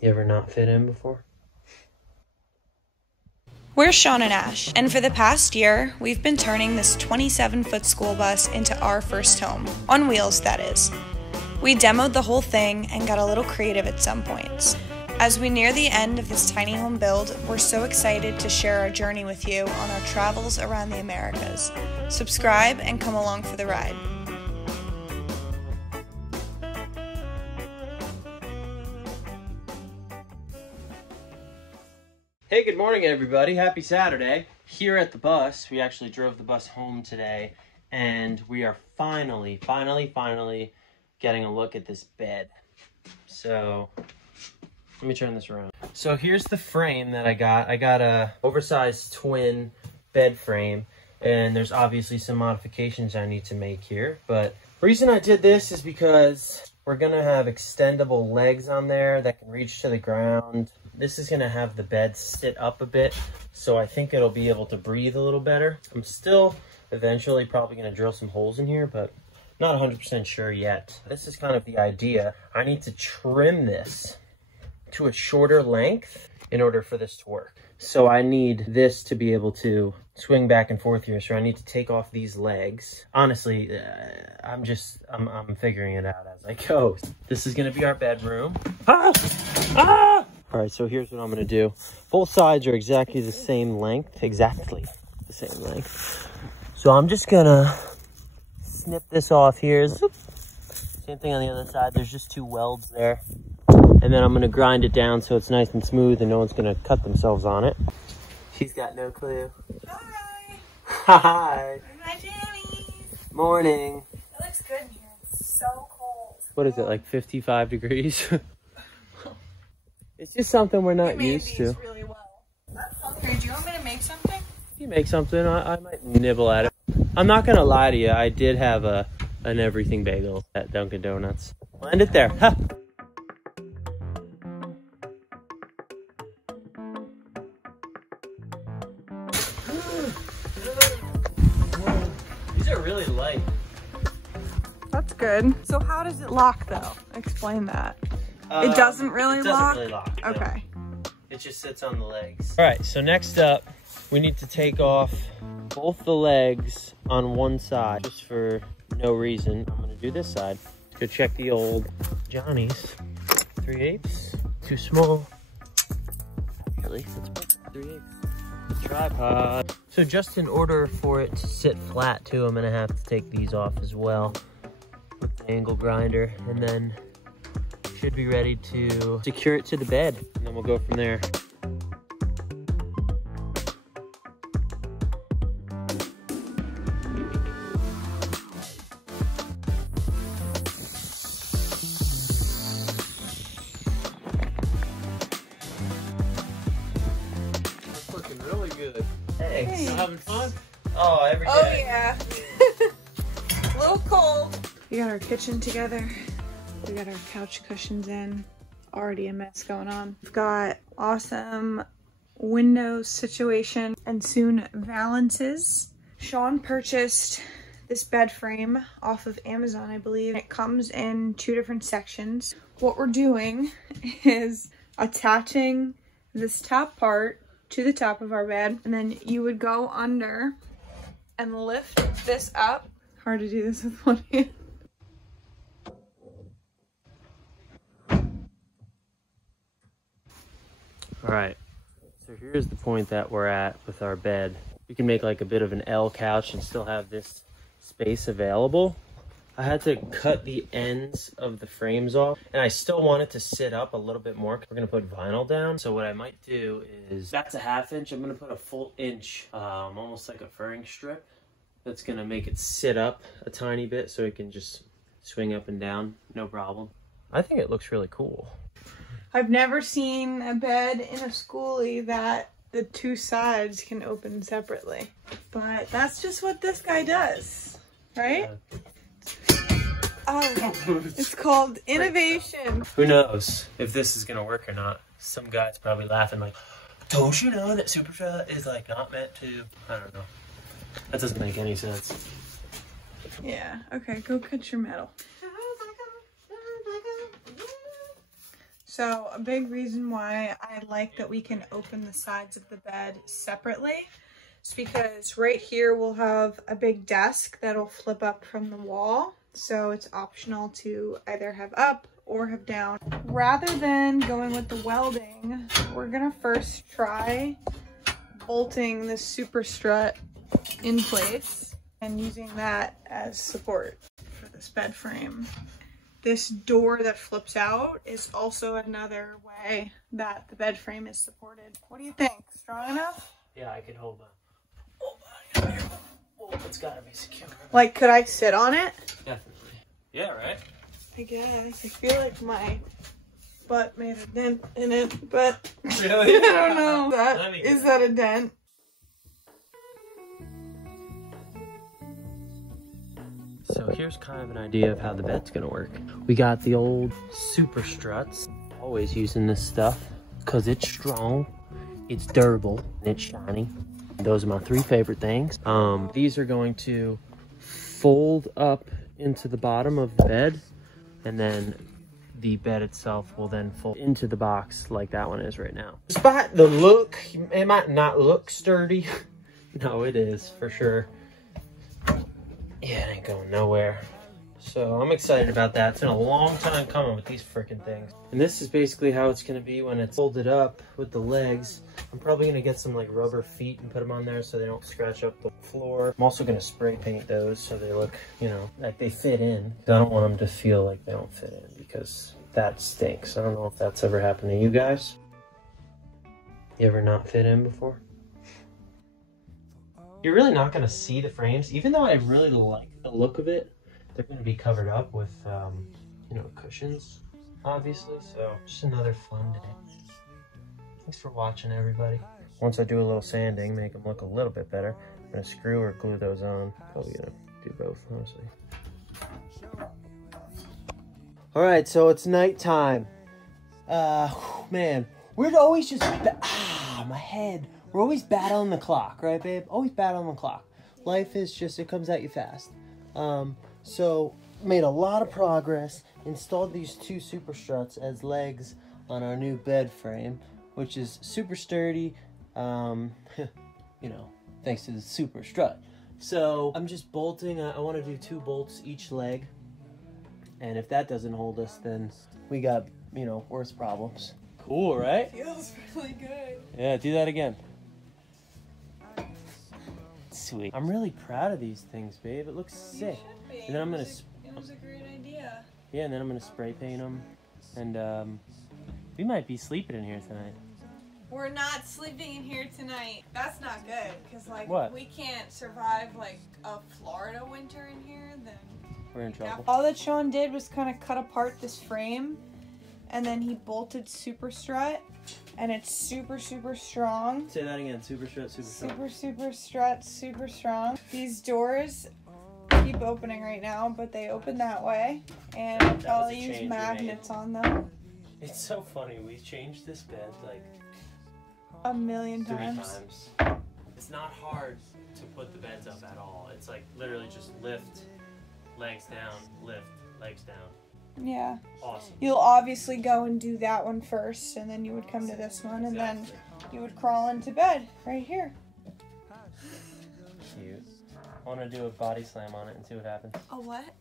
You ever not fit in before? We're Sean and Ash, and for the past year, we've been turning this 27-foot school bus into our first home. On wheels, that is. We demoed the whole thing and got a little creative at some points. As we near the end of this tiny home build, we're so excited to share our journey with you on our travels around the Americas. Subscribe and come along for the ride. Hey, good morning everybody. Happy Saturday. Here at the bus, we actually drove the bus home today, and we are finally getting a look at this bed. So let me turn this around. So here's the frame that I got. I got a oversized twin bed frame, and there's obviously some modifications I need to make here. But the reason I did this is because we're gonna have extendable legs on there that can reach to the ground. This is gonna have the bed sit up a bit, so I think it'll be able to breathe a little better. I'm still eventually probably gonna drill some holes in here, but not 100% sure yet. This is kind of the idea. I need to trim this to a shorter length in order for this to work. So I need this to be able to swing back and forth here. So I need to take off these legs. Honestly, I'm figuring it out as I go. This is gonna be our bedroom. Ah! All right, so here's what I'm gonna do. Both sides are exactly the same length, So I'm just gonna snip this off here. Same thing on the other side. There's just two welds there. And then I'm gonna grind it down so it's nice and smooth and no one's gonna cut themselves on it. She's got no clue. Hi! Hi! My jammies! Morning. It looks good in here. It's so cold. What is it, like 55 degrees? It's just something we're not used to. Really well. I'm hungry. Do you want me to make something? If you make something, I might nibble at it. I'm not gonna lie to you, I did have an everything bagel at Dunkin' Donuts. I'll end it there. Ha! These are really light. That's good. So how does it lock though? Explain that. It doesn't really lock? No. Okay. It just sits on the legs. All right, so next up, we need to take off both the legs on one side, just for no reason. I'm gonna do this side. Go check the old Johnny's. 3/8, too small. Actually, let's put 3/8. Tripod. So just in order for it to sit flat too, I'm gonna have to take these off as well with the angle grinder, and then should be ready to secure it to the bed, and then we'll go from there. That's looking really good. Thanks. Hey. Still having fun? Oh, every day. Oh yeah. A little cold. We got our kitchen together. We got our couch cushions in. Already a mess going on. We've got awesome window situation and soon valances. Sean purchased this bed frame off of Amazon, I believe. It comes in 2 different sections. What we're doing is attaching this top part to the top of our bed, and then you would go under and lift this up. Hard to do this with one hand. All right, so here's the point that we're at with our bed. You can make like a bit of an L couch and still have this space available. I had to cut the ends of the frames off, and I still want it to sit up a little bit more. We're gonna put vinyl down. So what I might do is, that's a 1/2 inch. I'm gonna put a full inch, almost like a furring strip. That's gonna make it sit up a tiny bit so it can just swing up and down, no problem. I think it looks really cool. I've never seen a bed in a schoolie that the 2 sides can open separately. But that's just what this guy does, right? Oh, it's called innovation. Who knows if this is gonna work or not? Some guy's probably laughing like, don't you know that Superfella is like not meant to? I don't know. That doesn't make any sense. Yeah, okay, go cut your metal. So a big reason why I like that we can open the sides of the bed separately is because right here we'll have a big desk that'll flip up from the wall. So it's optional to either have up or have down. Rather than going with the welding, we're gonna first try bolting this super strut in place and using that as support for this bed frame. This door that flips out is also another way that the bed frame is supported. What do you think? Strong enough? Yeah, I could hold that. Oh, it's gotta be secure. Like, could I sit on it? Definitely. Yeah, right? I guess. I feel like my butt made a dent in it, but Really? I don't know. Is that a dent? So here's kind of an idea of how the bed's gonna work. We got the old super struts. Always using this stuff because it's strong, it's durable, and it's shiny. Those are my three favorite things. These are going to fold up into the bottom of the bed, and then the bed itself will then fold into the box like that one is right now. Despite the look, it might not look sturdy. No, it is for sure. Yeah, it ain't going nowhere. So I'm excited about that. It's been a long time coming with these freaking things. And this is basically how it's gonna be when it's folded up with the legs. I'm probably gonna get some like rubber feet and put them on there so they don't scratch up the floor. I'm also gonna spray paint those so they look, you know, like they fit in. I don't want them to feel like they don't fit in because that stinks. I don't know if that's ever happened to you guys. You ever not fit in before? You're really not gonna see the frames, even though I really like the look of it. They're gonna be covered up with, you know, cushions, obviously. So just another fun day. Thanks for watching, everybody. Once I do a little sanding, make them look a little bit better, I'm gonna screw or glue those on. Probably gonna do both, honestly. All right, so it's nighttime. Man, we're always just, my head. We're always battling the clock, right, babe? Always battling the clock. Life is just, it comes at you fast. So made a lot of progress, installed these two super struts as legs on our new bed frame, which is super sturdy, you know, thanks to the super strut. So I'm just bolting, I want to do 2 bolts each leg. And if that doesn't hold us, then we got, you know, worse problems. Cool, right? Feels really good. Yeah, do that again. Sweet. I'm really proud of these things, babe. It looks sick. And then I'm gonna. It was a great idea. Yeah, and then I'm gonna spray paint them, and we might be sleeping in here tonight. We're not sleeping in here tonight. That's not good, because like what? If we can't survive like a Florida winter in here, then we're in trouble. All that Sean did was kind of cut apart this frame, and then he bolted super strut, and it's super strong. Say that again. Super strut, super strong. Super strut, super strong. These doors keep opening right now, but they open that way, and I'll use magnets on them. It's so funny. We changed this bed like a million 3 times. It's not hard to put the beds up at all. It's like literally just lift, legs down, lift, legs down. Yeah. Awesome. You'll obviously go and do that one first, and then you would come to this one, and then you would crawl into bed right here. Cute. I want to do a body slam on it and see what happens. A what?